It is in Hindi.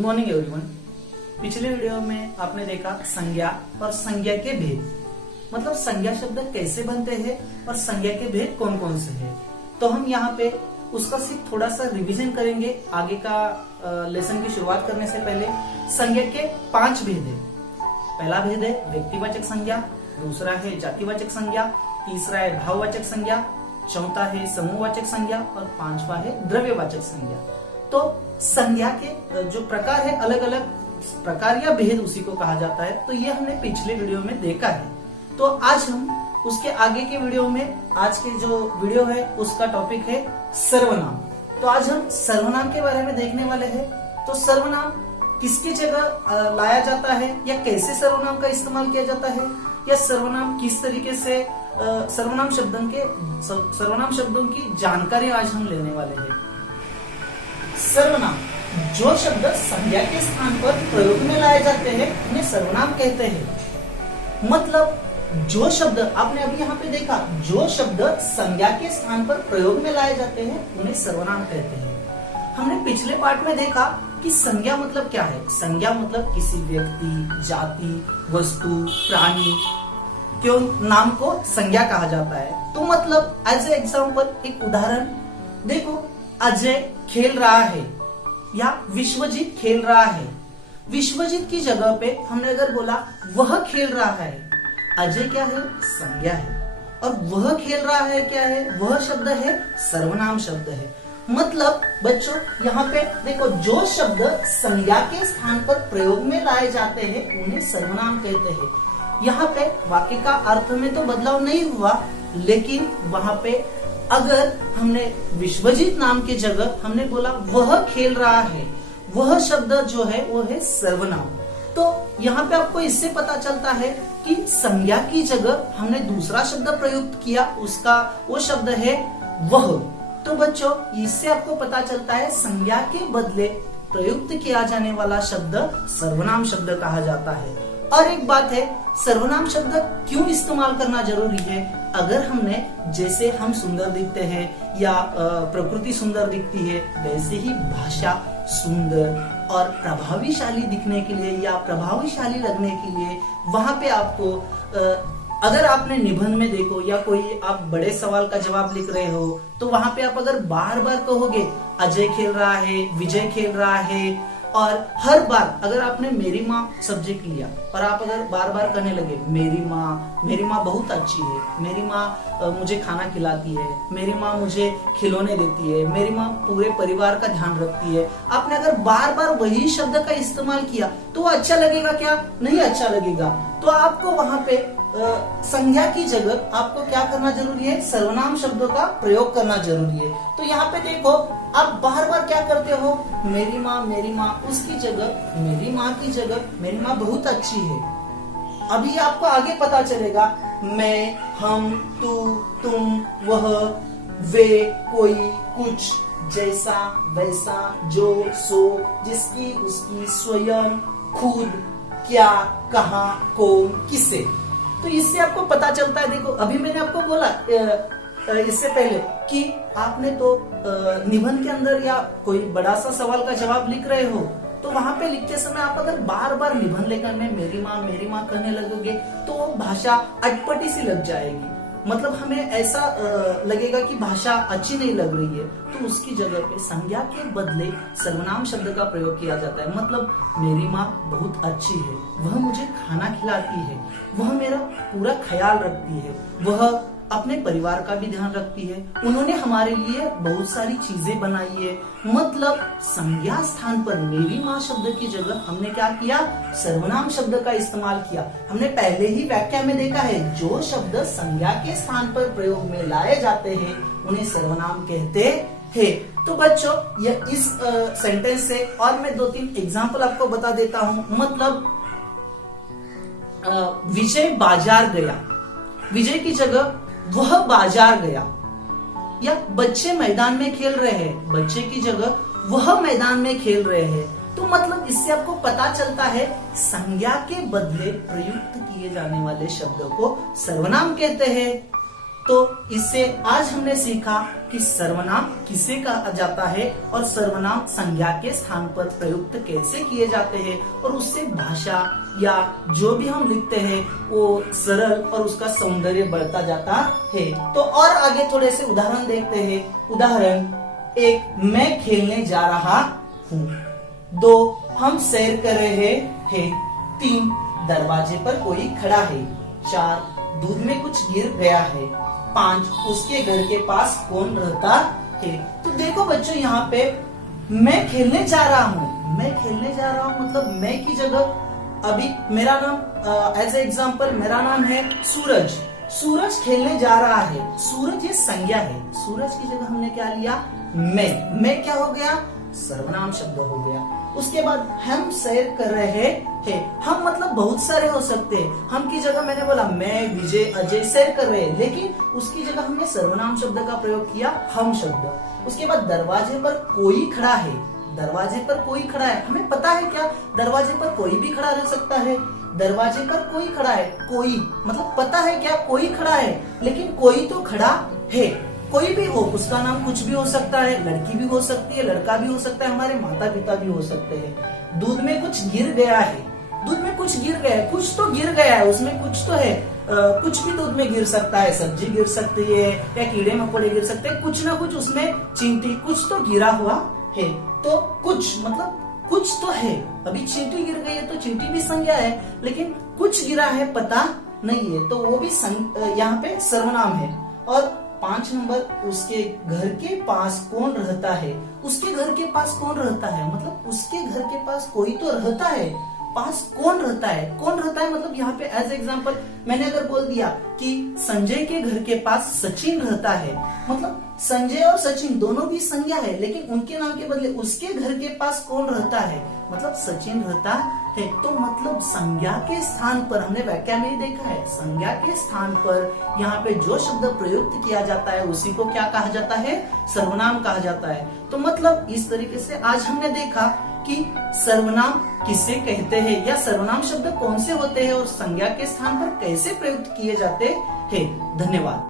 Good morning everyone. पिछले वीडियो में आपने देखा संज्ञा और संज्ञा के भेद, मतलब संज्ञा शब्द कैसे बनते हैं और संज्ञा के भेद कौन कौन से हैं। तो हम यहाँ पे उसका सिर्फ थोड़ा सा रिवीजन करेंगे आगे का लेसन की शुरुआत करने से पहले। संज्ञा के 5 भेद है। पहला भेद है व्यक्तिवाचक संज्ञा, दूसरा है जातिवाचक संज्ञा, तीसरा है भाववाचक संज्ञा, चौथा है समूहवाचक संज्ञा और पांचवा है द्रव्यवाचक संज्ञा। तो संज्ञा के जो प्रकार है, अलग अलग प्रकार या भेद उसी को कहा जाता है। तो ये हमने पिछले वीडियो में देखा है। तो आज हम उसके आगे के वीडियो में, आज के जो वीडियो है उसका टॉपिक है सर्वनाम। तो आज हम सर्वनाम के बारे में देखने वाले हैं। तो सर्वनाम किसकी जगह लाया जाता है या कैसे सर्वनाम का इस्तेमाल किया जाता है, या सर्वनाम किस तरीके से सर्वनाम शब्दों की जानकारी आज हम लेने वाले हैं। सर्वनाम, जो शब्द संज्ञा के स्थान पर प्रयोग में लाए जाते हैं उन्हें सर्वनाम कहते हैं। मतलब जो शब्द आपने अभी यहाँ पे देखा, जो शब्द संज्ञा के स्थान पर प्रयोग में लाए जाते हैं उन्हें सर्वनाम कहते हैं। हमने पिछले पार्ट में देखा कि संज्ञा मतलब क्या है। संज्ञा मतलब किसी व्यक्ति, जाति, वस्तु, प्राणी क्यों नाम को संज्ञा कहा जाता है। तो मतलब एज ए एग्जाम्पल, एक उदाहरण देखो, अजय खेल रहा है या विश्वजीत खेल रहा है। विश्वजीत की जगह पे हमने अगर बोला वह खेल रहा है, अजय क्या है, संज्ञा है, और वह खेल रहा है क्या है, वह शब्द है सर्वनाम शब्द है। मतलब बच्चों यहाँ पे देखो, जो शब्द संज्ञा के स्थान पर प्रयोग में लाए जाते हैं उन्हें सर्वनाम कहते हैं। यहाँ पे वाक्य का अर्थ में तो बदलाव नहीं हुआ, लेकिन वहां पे अगर हमने विश्वजीत नाम की जगह हमने बोला वह खेल रहा है, वह शब्द जो है वो है सर्वनाम। तो यहाँ पे आपको इससे पता चलता है कि संज्ञा की जगह हमने दूसरा शब्द प्रयुक्त किया, उसका वो शब्द है वह। तो बच्चों इससे आपको पता चलता है संज्ञा के बदले प्रयुक्त किया जाने वाला शब्द सर्वनाम शब्द कहा जाता है। और एक बात है, सर्वनाम शब्द क्यों इस्तेमाल करना जरूरी है। अगर हमने, जैसे हम सुंदर दिखते हैं या प्रकृति सुंदर दिखती है, वैसे ही भाषा सुंदर और प्रभावशाली दिखने के लिए या प्रभावशाली लगने के लिए वहां पे आपको अगर आपने निबंध में देखो या कोई आप बड़े सवाल का जवाब लिख रहे हो, तो वहां पे आप अगर बार बार कहोगे अजय खेल रहा है, विजय खेल रहा है, और हर बार अगर आपने मेरी माँ सब्जेक्ट लिया और आप अगर बार बार कहने लगे मेरी माँ बहुत अच्छी है, मेरी माँ मुझे खाना खिलाती है, मेरी माँ मुझे खिलौने देती है, मेरी माँ पूरे परिवार का ध्यान रखती है, आपने अगर बार बार वही शब्द का इस्तेमाल किया तो वो अच्छा लगेगा क्या? नहीं अच्छा लगेगा। तो आपको वहां पे संज्ञा की जगह आपको क्या करना जरूरी है? सर्वनाम शब्दों का प्रयोग करना जरूरी है। तो यहाँ पे देखो, आप बार बार क्या करते हो, मेरी माँ, उसकी जगह मेरी माँ की जगह मेरी माँ बहुत अच्छी है। अभी आपको आगे पता चलेगा, मैं, हम, तू, तुम, वह, वे, कोई, कुछ, जैसा, वैसा, जो, सो, जिसकी, उसकी, स्वयं, खुद, क्या, कहाँ, कौन, किसे। तो इससे आपको पता चलता है। देखो अभी मैंने आपको बोला इससे पहले कि आपने तो निबंध के अंदर या कोई बड़ा सा सवाल का जवाब लिख रहे हो, तो वहां पे लिखते समय आप अगर बार बार निबंध लेकर में मेरी माँ कहने लगोगे तो वो भाषा अटपटी सी लग जाएगी। मतलब हमें ऐसा लगेगा कि भाषा अच्छी नहीं लग रही है। तो उसकी जगह पे संज्ञा के बदले सर्वनाम शब्द का प्रयोग किया जाता है। मतलब मेरी माँ बहुत अच्छी है, वह मुझे खाना खिलाती है, वह मेरा पूरा ख्याल रखती है, वह अपने परिवार का भी ध्यान रखती है, उन्होंने हमारे लिए बहुत सारी चीजें बनाई है। मतलब संज्ञा स्थान पर मेरी माँ शब्द की जगह हमने क्या किया? सर्वनाम शब्द का इस्तेमाल किया। हमने पहले ही व्याख्या में देखा है, जो शब्द संज्ञा के स्थान पर प्रयोग में लाए जाते हैं उन्हें सर्वनाम कहते हैं। तो बच्चों यह इस सेंटेंस से और मैं 2-3 एग्जाम्पल आपको बता देता हूँ। मतलब विजय बाजार गया, विजय की जगह वह बाजार गया, या बच्चे मैदान में खेल रहे हैं, बच्चे की जगह वह मैदान में खेल रहे हैं। तो मतलब इससे आपको पता चलता है संज्ञा के बदले प्रयुक्त किए जाने वाले शब्दों को सर्वनाम कहते हैं। तो इससे आज हमने सीखा कि सर्वनाम किसे कहा जाता है और सर्वनाम संज्ञा के स्थान पर प्रयुक्त कैसे किए जाते हैं, और उससे भाषा या जो भी हम लिखते हैं वो सरल और उसका सौंदर्य बढ़ता जाता है। तो और आगे थोड़े से उदाहरण देखते हैं। उदाहरण 1, मैं खेलने जा रहा हूँ। 2, हम सैर कर रहे हैं। 3, दरवाजे पर कोई खड़ा है। 4, दूध में कुछ गिर गया है। 5, उसके घर के पास कौन रहता है। तो देखो बच्चों, यहाँ पे मैं खेलने जा रहा हूँ। मैं खेलने जा रहा हूँ मतलब मैं की जगह अभी मेरा नाम एज ए एग्जाम्पल मेरा नाम है सूरज। सूरज खेलने जा रहा है। सूरज ये संज्ञा है। सूरज की जगह हमने क्या लिया, मैं क्या हो गया, सर्वनाम शब्द हो गया। उसके बाद हम सैर कर रहे हैं। हम मतलब बहुत सारे हो सकते हैं। हम की जगह मैंने बोला मैं, विजय, अजय सैर कर रहे हैं, लेकिन उसकी जगह हमने सर्वनाम शब्द का प्रयोग किया, हम शब्द। उसके बाद दरवाजे पर कोई खड़ा है। दरवाजे पर कोई खड़ा है, हमें पता है क्या, दरवाजे पर कोई भी खड़ा रह सकता है। दरवाजे पर कोई खड़ा है, कोई मतलब पता है क्या, कोई खड़ा है, लेकिन कोई तो खड़ा है। कोई भी हो, उसका नाम कुछ भी हो सकता है, लड़की भी हो सकती है, लड़का भी हो सकता है, हमारे माता पिता भी हो सकते हैं। दूध में कुछ गिर गया है। दूध में कुछ गिर गया है, कुछ तो गिर गया है, उसमें कुछ तो है। कुछ भी दूध में गिर सकता है, सब्जी गिर सकती है या कीड़े मकोड़े गिर सकते हैं, कुछ ना कुछ उसमें चींटी, कुछ तो गिरा हुआ है। तो कुछ मतलब कुछ तो है। अभी चींटी गिर गई है तो चींटी भी संज्ञा है, लेकिन कुछ गिरा है पता नहीं है, तो वो भी यहाँ पे सर्वनाम है। और 5 नंबर, उसके घर के पास कौन रहता है। उसके घर के पास कौन रहता है मतलब उसके घर के पास कोई तो रहता है, पास कौन रहता है। कौन रहता है मतलब यहाँ पे एज एग्जाम्पल मैंने अगर बोल दिया कि संजय के घर के पास सचिन रहता है, मतलब संजय और सचिन दोनों भी संज्ञा है, लेकिन उनके नाम के बदले उसके घर के पास कौन रहता है मतलब सचिन रहता है। तो मतलब संज्ञा के स्थान पर, हमने व्याख्या में ही देखा है, संज्ञा के स्थान पर यहाँ पे जो शब्द प्रयुक्त किया जाता है उसी को क्या कहा जाता है, सर्वनाम कहा जाता है। तो मतलब इस तरीके से आज हमने देखा कि सर्वनाम किसे कहते हैं या सर्वनाम शब्द कौन से होते हैं और संज्ञा के स्थान पर कैसे प्रयुक्त किए जाते हैं। धन्यवाद।